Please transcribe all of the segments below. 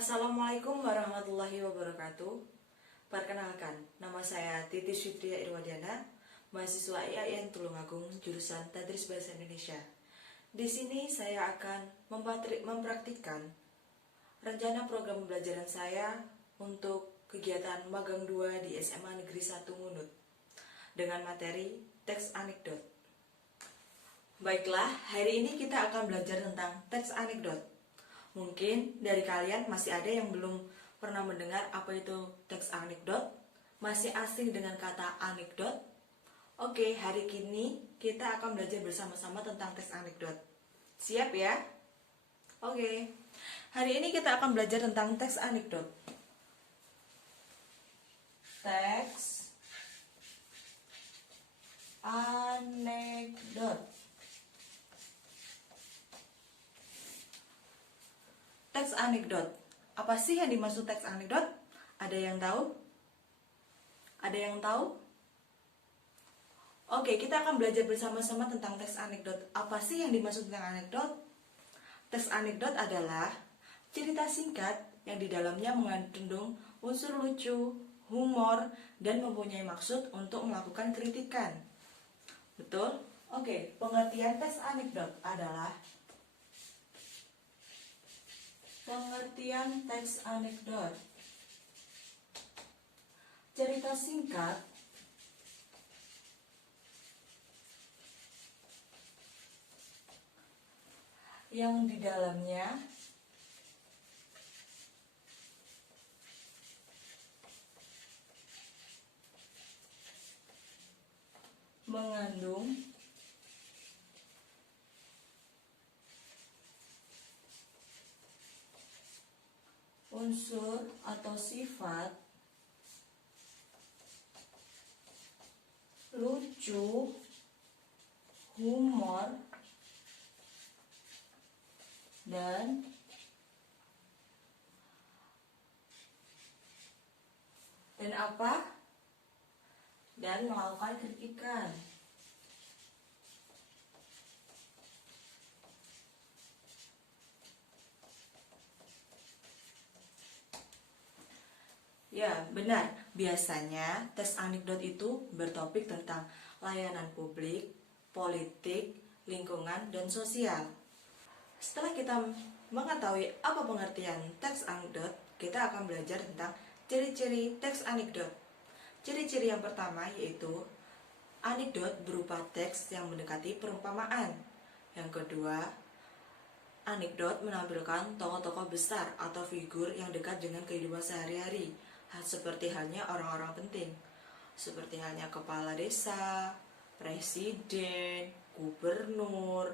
Assalamualaikum warahmatullahi wabarakatuh. Perkenalkan, nama saya Titi Syutria Irwadiana, mahasiswa IAIN Tulungagung, jurusan Tadris Bahasa Indonesia. Di sini saya akan mempraktikkan rencana program pembelajaran saya untuk kegiatan magang 2 di SMA Negeri 1 Ngunut dengan materi teks anekdot. Baiklah, hari ini kita akan belajar tentang teks anekdot. Mungkin dari kalian masih ada yang belum pernah mendengar apa itu teks anekdot, masih asing dengan kata anekdot. Oke, hari ini kita akan belajar bersama-sama tentang teks anekdot. Siap ya? Oke, hari ini kita akan belajar tentang teks anekdot. Teks anekdot. Teks anekdot. Apa sih yang dimaksud teks anekdot? Ada yang tahu? Ada yang tahu? Oke, kita akan belajar bersama-sama tentang teks anekdot. Apa sih yang dimaksud tentang anekdot? Teks anekdot adalah cerita singkat yang di dalamnya mengandung unsur lucu, humor, dan mempunyai maksud untuk melakukan kritikan. Betul? Oke, pengertian teks anekdot adalah pengertian teks anekdot. Cerita singkat yang di dalamnya mengandung unsur atau sifat lucu, humor, dan apa? Dan melakukan kritikan. Ya, benar. Biasanya teks anekdot itu bertopik tentang layanan publik, politik, lingkungan, dan sosial. Setelah kita mengetahui apa pengertian teks anekdot, kita akan belajar tentang ciri-ciri teks anekdot. Ciri-ciri yang pertama yaitu anekdot berupa teks yang mendekati perumpamaan. Yang kedua, anekdot menampilkan tokoh-tokoh besar atau figur yang dekat dengan kehidupan sehari-hari, seperti halnya orang-orang penting, seperti halnya kepala desa, presiden, gubernur,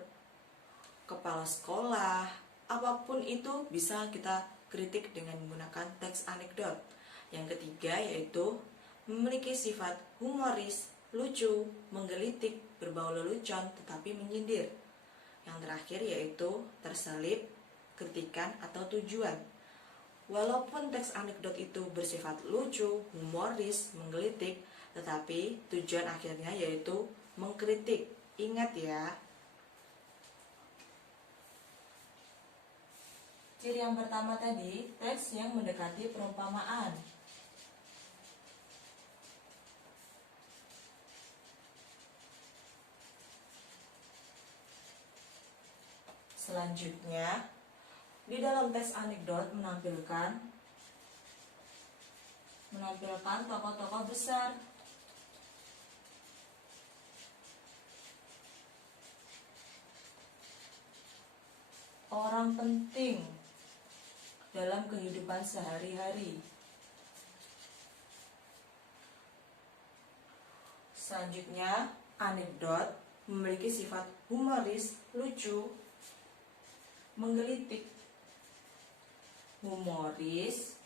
kepala sekolah, apapun itu bisa kita kritik dengan menggunakan teks anekdot. Yang ketiga yaitu memiliki sifat humoris, lucu, menggelitik, berbau lelucon tetapi menyindir. Yang terakhir yaitu terselip, kritikan atau tujuan. Walaupun teks anekdot itu bersifat lucu, humoris, menggelitik, tetapi tujuan akhirnya yaitu mengkritik. Ingat ya. Ciri yang pertama tadi, teks yang mendekati perumpamaan. Selanjutnya, di dalam teks anekdot menampilkan tokoh-tokoh besar, orang penting dalam kehidupan sehari-hari. Selanjutnya, anekdot memiliki sifat humoris, lucu, menggelitik. Humoris,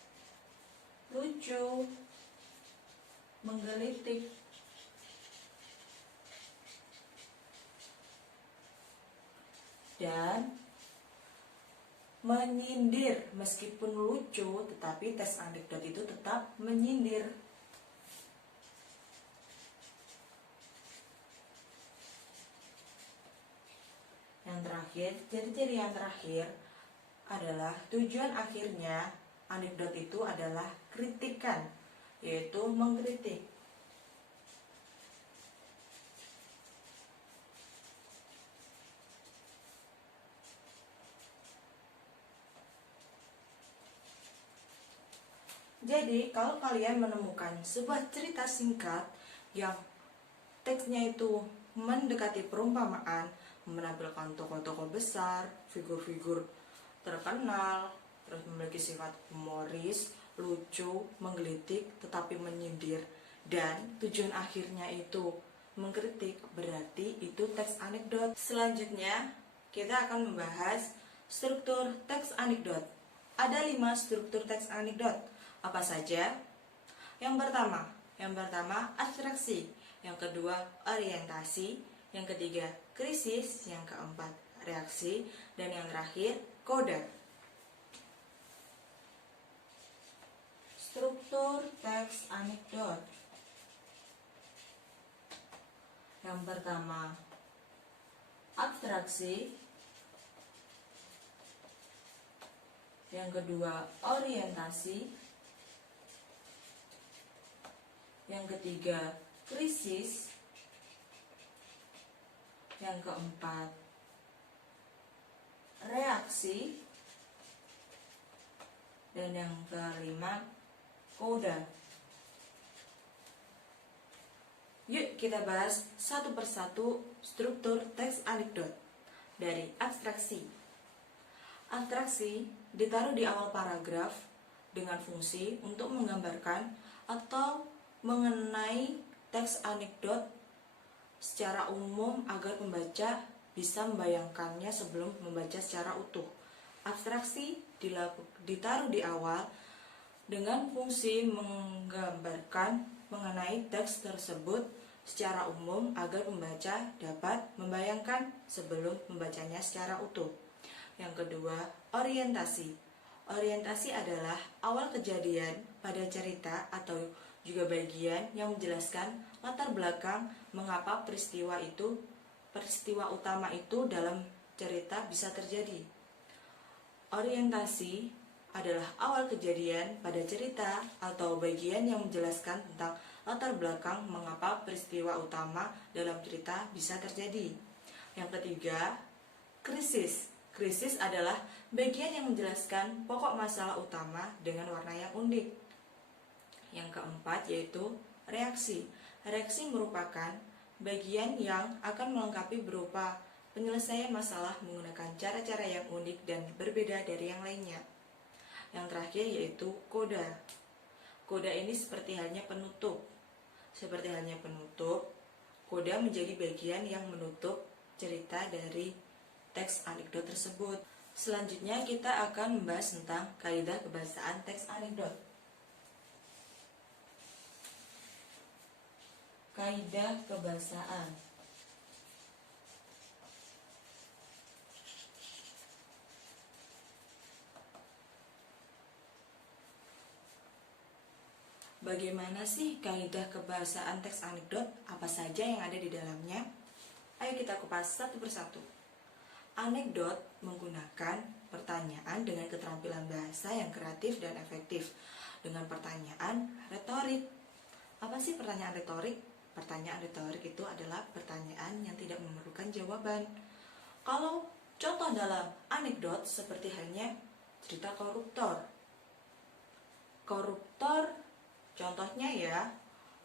lucu, menggelitik. Dan menyindir. Meskipun lucu, tetapi teks anekdot itu tetap menyindir. Yang terakhir, ciri-ciri yang terakhir adalah tujuan akhirnya anekdot itu adalah kritikan, yaitu mengkritik. Jadi, kalau kalian menemukan sebuah cerita singkat yang teksnya itu mendekati perumpamaan, menampilkan tokoh-tokoh besar, figur-figur terkenal, terus memiliki sifat humoris, lucu, menggelitik, tetapi menyindir, dan tujuan akhirnya itu mengkritik, berarti itu teks anekdot. Selanjutnya, kita akan membahas struktur teks anekdot. Ada 5 struktur teks anekdot. Apa saja? Yang pertama abstraksi, yang kedua orientasi, yang ketiga krisis, yang keempat reaksi, dan yang terakhir koda. Struktur teks anekdot. Yang pertama abstraksi, yang kedua orientasi, yang ketiga krisis, yang keempat reaksi, dan yang kelima koda. Yuk kita bahas satu persatu struktur teks anekdot. Dari abstraksi. Abstraksi ditaruh di awal paragraf dengan fungsi untuk menggambarkan atau mengenai teks anekdot secara umum agar pembaca bisa membayangkannya sebelum membaca secara utuh. Abstraksi ditaruh di awal dengan fungsi menggambarkan mengenai teks tersebut secara umum agar pembaca dapat membayangkan sebelum membacanya secara utuh. Yang kedua, orientasi. Orientasi adalah awal kejadian pada cerita atau juga bagian yang menjelaskan latar belakang mengapa peristiwa utama itu dalam cerita bisa terjadi. Orientasi adalah awal kejadian pada cerita atau bagian yang menjelaskan tentang latar belakang mengapa peristiwa utama dalam cerita bisa terjadi. Yang ketiga, krisis. Krisis adalah bagian yang menjelaskan pokok masalah utama dengan warna yang unik. Yang keempat yaitu reaksi. Reaksi merupakan bagian yang akan melengkapi berupa penyelesaian masalah menggunakan cara-cara yang unik dan berbeda dari yang lainnya. Yang terakhir yaitu koda. Koda ini seperti halnya penutup. Koda menjadi bagian yang menutup cerita dari teks anekdot tersebut. Selanjutnya kita akan membahas tentang kaidah kebahasaan teks anekdot. Kaidah kebahasaan. Bagaimana sih kaidah kebahasaan teks anekdot? Apa saja yang ada di dalamnya? Ayo kita kupas satu persatu. Anekdot menggunakan pertanyaan dengan keterampilan bahasa yang kreatif dan efektif dengan pertanyaan retorik. Apa sih pertanyaan retorik? Pertanyaan retorik itu adalah pertanyaan yang tidak memerlukan jawaban. Kalau contoh dalam anekdot seperti halnya cerita koruptor. Koruptor, contohnya ya,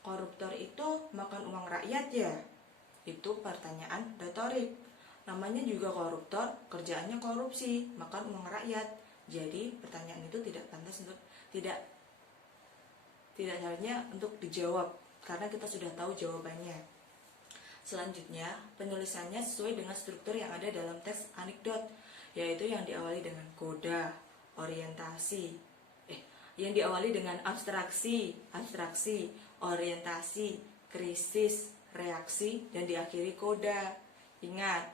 koruptor itu makan uang rakyat ya. Itu pertanyaan retorik. Namanya juga koruptor, kerjaannya korupsi, makan uang rakyat. Jadi pertanyaan itu tidak pantas untuk tidak seharusnya untuk dijawab karena kita sudah tahu jawabannya. Selanjutnya, penulisannya sesuai dengan struktur yang ada dalam teks anekdot, yaitu yang diawali dengan koda, orientasi, yang diawali dengan abstraksi, orientasi, krisis, reaksi, dan diakhiri koda. Ingat,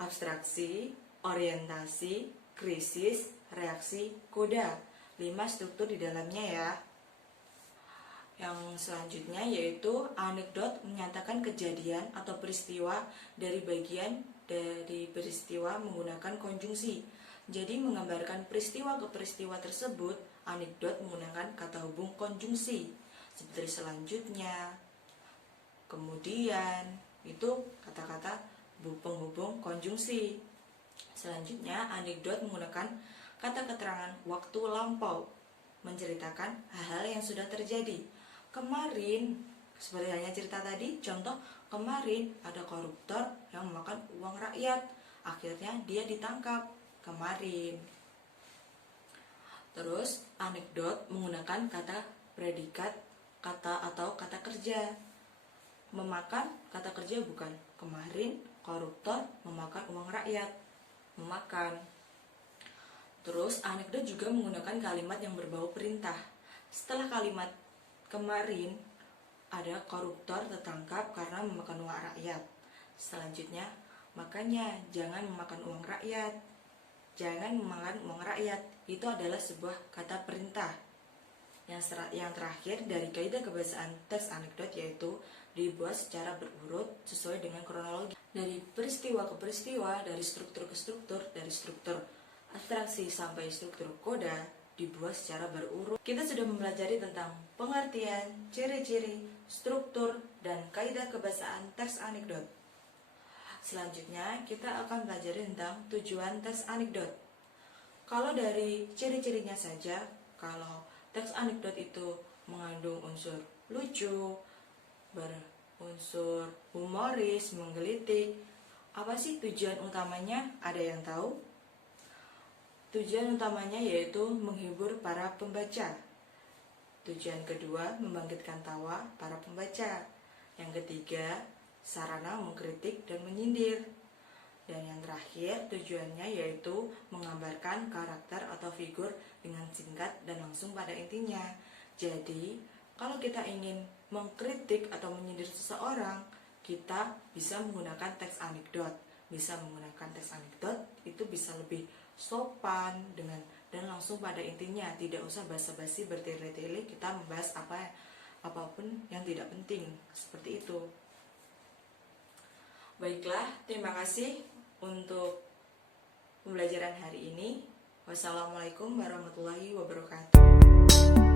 abstraksi, orientasi, krisis, reaksi, koda. 5 struktur di dalamnya ya. Yang selanjutnya yaitu anekdot menyatakan kejadian atau peristiwa dari bagian dari peristiwa menggunakan konjungsi. Jadi menggambarkan peristiwa ke peristiwa tersebut anekdot menggunakan kata hubung konjungsi seperti selanjutnya, kemudian, itu kata-kata penghubung konjungsi. Selanjutnya, anekdot menggunakan kata keterangan waktu lampau, menceritakan hal-hal yang sudah terjadi. Kemarin, seperti halnya cerita tadi, contoh, kemarin ada koruptor yang memakan uang rakyat, akhirnya dia ditangkap kemarin. Terus, anekdot menggunakan kata predikat, kata atau kata kerja. Memakan, kata kerja bukan. Kemarin, koruptor memakan uang rakyat. Memakan. Terus, anekdot juga menggunakan kalimat yang berbau perintah. Setelah kalimat kemarin, ada koruptor tertangkap karena memakan uang rakyat. Selanjutnya, makanya jangan memakan uang rakyat. Jangan memakan uang rakyat. Itu adalah sebuah kata perintah. Yang terakhir dari kaidah kebahasaan teks anekdot yaitu dibuat secara berurut sesuai dengan kronologi. Dari peristiwa ke peristiwa, dari struktur ke struktur, dari struktur abstraksi sampai struktur koda dibuat secara berurut. Kita sudah mempelajari tentang pengertian, ciri-ciri, struktur, dan kaidah kebahasaan teks anekdot. Selanjutnya, kita akan belajar tentang tujuan teks anekdot. Kalau dari ciri-cirinya saja, kalau teks anekdot itu mengandung unsur lucu, berunsur humoris, menggelitik. Apa sih tujuan utamanya? Ada yang tahu? Tujuan utamanya yaitu menghibur para pembaca. Tujuan kedua, membangkitkan tawa para pembaca. Yang ketiga, sarana mengkritik dan menyindir. Dan yang terakhir, tujuannya yaitu menggambarkan karakter atau figur dengan singkat dan langsung pada intinya. Jadi, kalau kita ingin mengkritik atau menyindir seseorang, kita bisa menggunakan teks anekdot. Bisa menggunakan teks anekdot, itu bisa lebih sopan dengan dan langsung pada intinya. Tidak usah basa-basi bertele-tele kita membahas apapun yang tidak penting. Seperti itu. Baiklah, terima kasih untuk pembelajaran hari ini. Wassalamualaikum warahmatullahi wabarakatuh.